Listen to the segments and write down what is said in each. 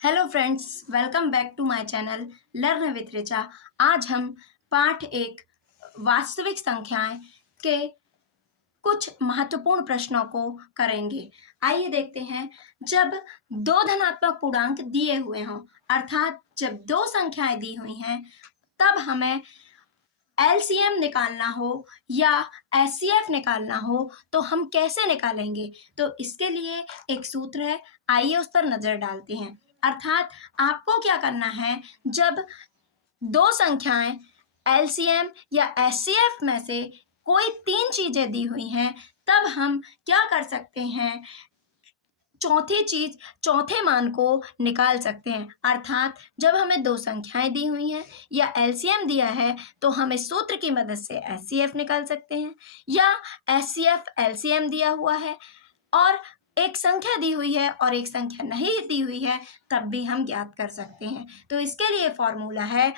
Hello friends, welcome back to my channel learn with Richa. आज हम पाठ एक वास्तविक संख्याएं के कुछ महत्वपूर्ण प्रश्नों को करेंगे। आइए देखते हैं। जब दो धनात्मक पूर्णांक दिए हुए हों, अर्थात जब दो संख्याएं दी हुई हैं, तब हमें एलसीएम निकालना हो या एचसीएफ निकालना हो तो हम कैसे निकालेंगे। तो इसके लिए एक सूत्र है, आइए उस पर नजर डालते हैं। अर्थात आपको क्या करना है, जब दो संख्याएं एलसीएम या एचसीएफ में से कोई तीन चीजें दी हुई हैं, तब हम क्या कर सकते हैं, चौथे मान को निकाल सकते हैं। अर्थात जब हमें दो संख्याएं दी हुई हैं या एलसीएम दिया है तो हम इस सूत्र की मदद से एचसीएफ निकाल सकते हैं, या एचसीएफ एलसीएम दिया हुआ है और एक संख्या दी हुई है और एक संख्या नहीं दी हुई है, तब भी हम ज्ञात कर सकते हैं। तो इसके लिए फॉर्मूला है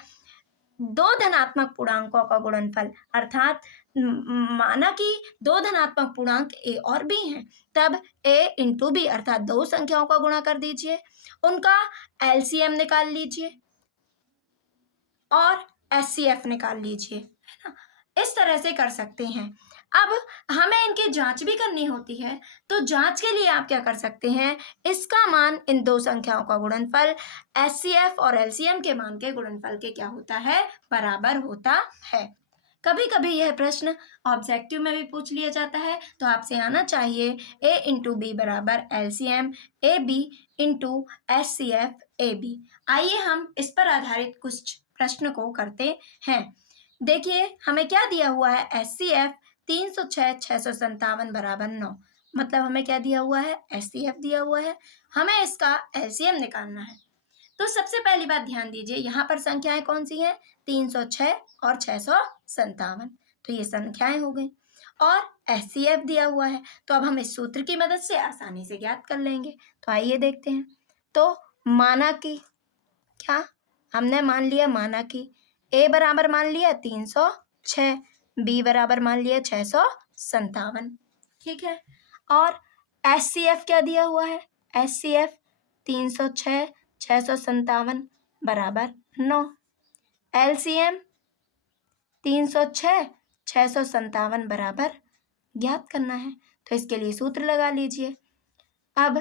दो धनात्मक पूर्णांकों का गुणनफल। अर्थात माना कि दो धनात्मक पूर्णांक ए और बी हैं, तब ए इंटू बी अर्थात दो संख्याओं का गुणा कर दीजिए, उनका एलसीएम निकाल लीजिए और एचसीएफ निकाल लीजिए, है ना। इस तरह से कर सकते हैं। अब हमें इनकी जांच भी करनी होती है, तो जांच के लिए आप क्या कर सकते हैं, इसका मान इन दो संख्याओं का गुणनफल एचसीएफ और एलसीएम के मान के गुणनफल के क्या होता है, बराबर होता है। कभी कभी यह प्रश्न ऑब्जेक्टिव में भी पूछ लिया जाता है, तो आपसे आना चाहिए ए इंटू बी बराबर LCM A B into HCF A B. आइए हम इस पर आधारित कुछ प्रश्न को करते हैं। देखिए, हमें क्या दिया हुआ है, एचसीएफ 306 657 बराबर 9। मतलब हमें क्या दिया हुआ है, एचसीएफ दिया हुआ है, हमें इसका एलसीएम निकालना है। तो सबसे पहली बात ध्यान दीजिए, यहाँ पर संख्याएं कौन सी हैं, 306 और 657। तो ये संख्याएं हो गई और एचसीएफ दिया हुआ है, तो अब हम इस सूत्र की मदद से आसानी से ज्ञात कर लेंगे। तो आइए देखते हैं। तो माना कि क्या हमने मान लिया, माना कि ए बराबर मान लिया 306, बी बराबर मान लिया 657, ठीक है। और एचसीएफ क्या दिया हुआ है, एचसीएफ 306 657 बराबर 9, एलसीएम 306 657 बराबर ज्ञात करना है। तो इसके लिए सूत्र लगा लीजिए। अब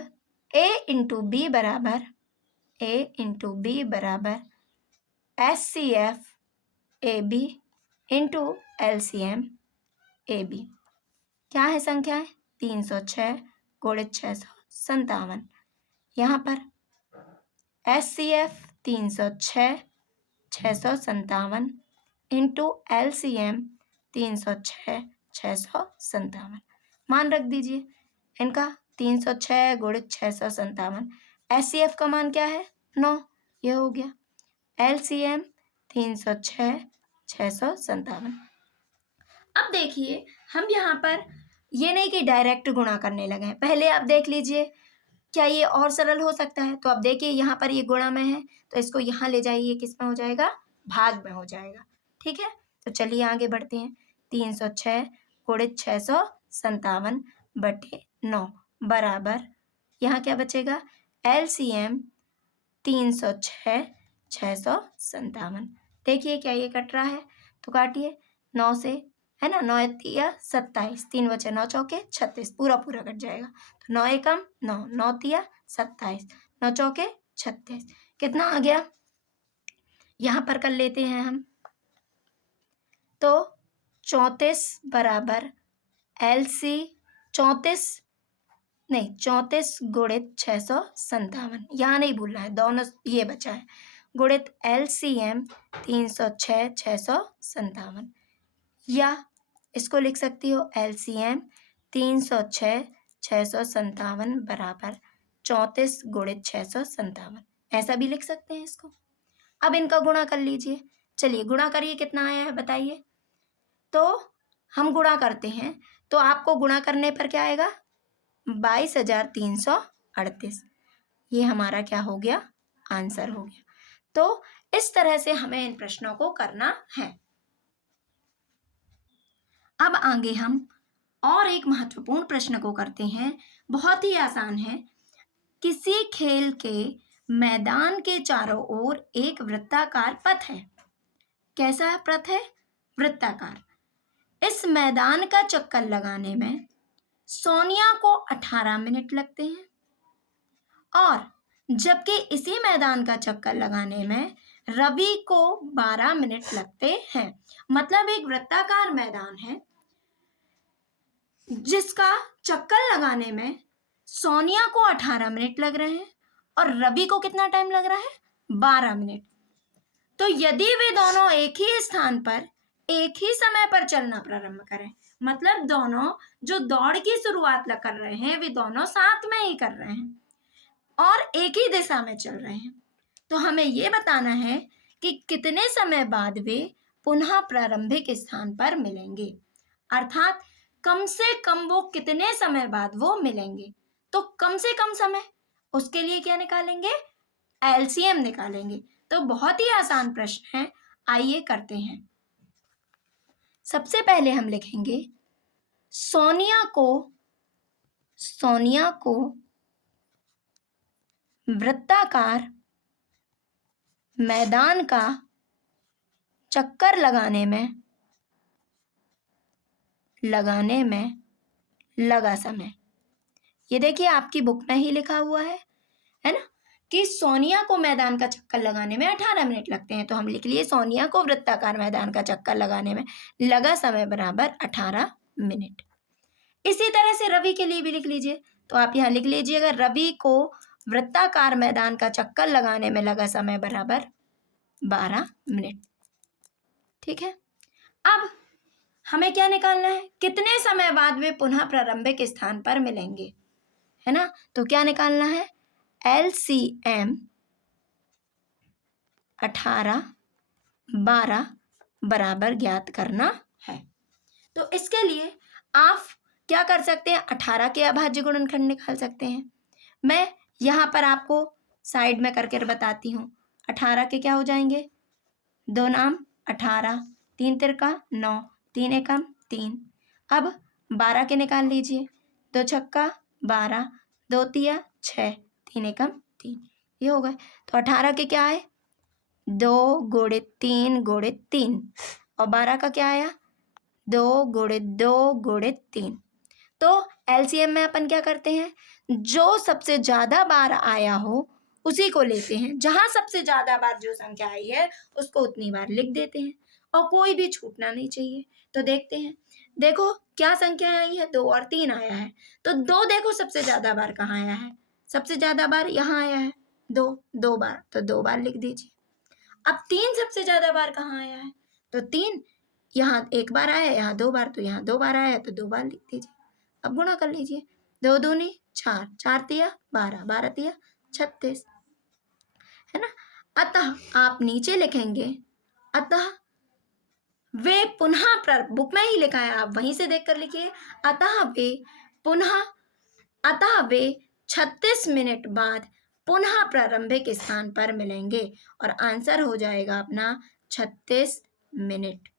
ए इंटू बी बराबर HCF A B into LCM A B. क्या है संख्याएं, 306 गुणित 657, यहाँ पर एचसीएफ 306 657 इंटू एलसीएम 306 657। मान रख दीजिए इनका, 306 गुणित 657, एचसीएफ का मान क्या है, 9, ये हो गया। एलसीएम 306 657। अब देखिए, हम यहाँ पर ये नहीं कि डायरेक्ट गुणा करने लगे हैं, पहले आप देख लीजिए क्या ये और सरल हो सकता है। तो अब देखिए, यहाँ पर ये गुणा में है, तो इसको यहाँ ले जाइए, किस में हो जाएगा, भाग में हो जाएगा, ठीक है। तो चलिए आगे बढ़ते हैं। 306 गुणित 657 बटे 9 बराबर, यहाँ क्या बचेगा, एलसीएम 306 657। देखिए क्या ये कट रहा है, तो काटिए 9 से, है ना, 9 तिया 27, 3 बचे 9 चौके 36, पूरा पूरा कट जाएगा। तो 9 एकम 9, 9 तिया 27, 9 चौके 36, कितना आ गया, यहाँ पर कर लेते हैं हम। तो 34 बराबर एलसी 34 गुणित 657, यहाँ नहीं भूलना है, दोनों ये बचा है, गुणित एलसीएम 306 657, या इसको लिख सकती हो एलसीएम 306 657 बराबर 34 गुणित 657, ऐसा भी लिख सकते हैं इसको। अब इनका गुणा कर लीजिए, चलिए गुणा करिए, कितना आया है बताइए। तो हम गुणा करते हैं, तो आपको गुणा करने पर क्या आएगा, 22,338, ये हमारा क्या हो गया, आंसर हो गया। तो इस तरह से हमें इन प्रश्नों को करना है। अब आगे हम और एक महत्वपूर्ण प्रश्न को करते हैं, बहुत ही आसान है। किसी खेल के मैदान के चारों ओर एक वृत्ताकार पथ है। कैसा पथ है? वृत्ताकार। इस मैदान का चक्कर लगाने में सोनिया को 18 मिनट लगते हैं और जबकि इसी मैदान का चक्कर लगाने में रवि को 12 मिनट लगते हैं। मतलब एक वृत्ताकार मैदान है जिसका चक्कर लगाने में सोनिया को 18 मिनट लग रहे हैं और रवि को कितना टाइम लग रहा है? 12 मिनट। तो यदि वे दोनों एक ही स्थान पर एक ही समय पर चलना प्रारंभ करें, मतलब दोनों जो दौड़ की शुरुआत कर रहे हैं वे दोनों साथ में ही कर रहे हैं और एक ही दिशा में चल रहे हैं, तो हमें ये बताना है कि कितने समय बाद वे पुनः प्रारंभिक स्थान पर मिलेंगे, अर्थात कम से कम वो कितने समय बाद वो मिलेंगे। तो कम से कम समय, उसके लिए क्या निकालेंगे? एलसीएम निकालेंगे। तो बहुत ही आसान प्रश्न है, आइए करते हैं। सबसे पहले हम लिखेंगे सोनिया को वृत्ताकार मैदान का चक्कर लगाने में लगा समय। ये देखिए आपकी बुक में ही लिखा हुआ है ना, कि सोनिया को मैदान का चक्कर लगाने में 18 मिनट लगते हैं। तो हम लिख लिए सोनिया को वृत्ताकार मैदान का चक्कर लगाने में लगा समय बराबर 18 मिनट। इसी तरह से रवि के लिए भी लिख लीजिए। तो आप यहाँ लिख लीजिएगा रवि को वृत्ताकार मैदान का चक्कर लगाने में लगा समय बराबर 12 मिनट। ठीक है, अब हमें क्या निकालना है? कितने समय बाद वे पुनः प्रारंभिक स्थान पर मिलेंगे, है ना। तो क्या निकालना है? LCM 18 12 बराबर ज्ञात करना है। तो इसके लिए आप क्या कर सकते हैं? 18 के अभाज्य गुणनखंड निकाल सकते हैं। मैं यहाँ पर आपको साइड में करके बताती हूँ। 18 के क्या हो जाएंगे? 2 नाम 18, 3 तिरका 9, 3 एकम 3। अब 12 के निकाल लीजिए। 2 छक्का 12, 2 तिया 6, 3 एकम 3, ये हो गए। तो 18 के क्या आए? 2 गुणित 3 गुणित 3 और 12 का क्या आया? 2 गुणित 2 गुणित 3। तो एलसीएम में अपन क्या करते हैं? जो सबसे ज्यादा बार आया हो उसी को लेते हैं। जहां सबसे ज्यादा बार जो संख्या आई है उसको उतनी बार लिख देते हैं और कोई भी छूटना नहीं चाहिए। तो देखते हैं, देखो क्या संख्या आई है? 2 और 3 आया है। तो 2 देखो सबसे ज्यादा बार कहाँ आया है? सबसे ज्यादा बार यहाँ आया है 2 बार, तो 2 बार लिख दीजिए। अब 3 सबसे ज्यादा बार कहाँ आया है? तो 3 यहाँ 1 बार आया, यहाँ 2 बार, तो यहाँ 2 बार आया, तो 2 बार लिख दीजिए। अब गुणा कर लीजिए। 2 दूनी 4, 4 तिया 12, 12 तिया 36, है ना। अतः आप नीचे लिखेंगे, अतः वे पुनः बुक में ही लिखा है, आप वहीं से देखकर लिखिए। अतः वे 36 मिनट बाद पुनः प्रारंभिक स्थान पर मिलेंगे और आंसर हो जाएगा अपना 36 मिनट।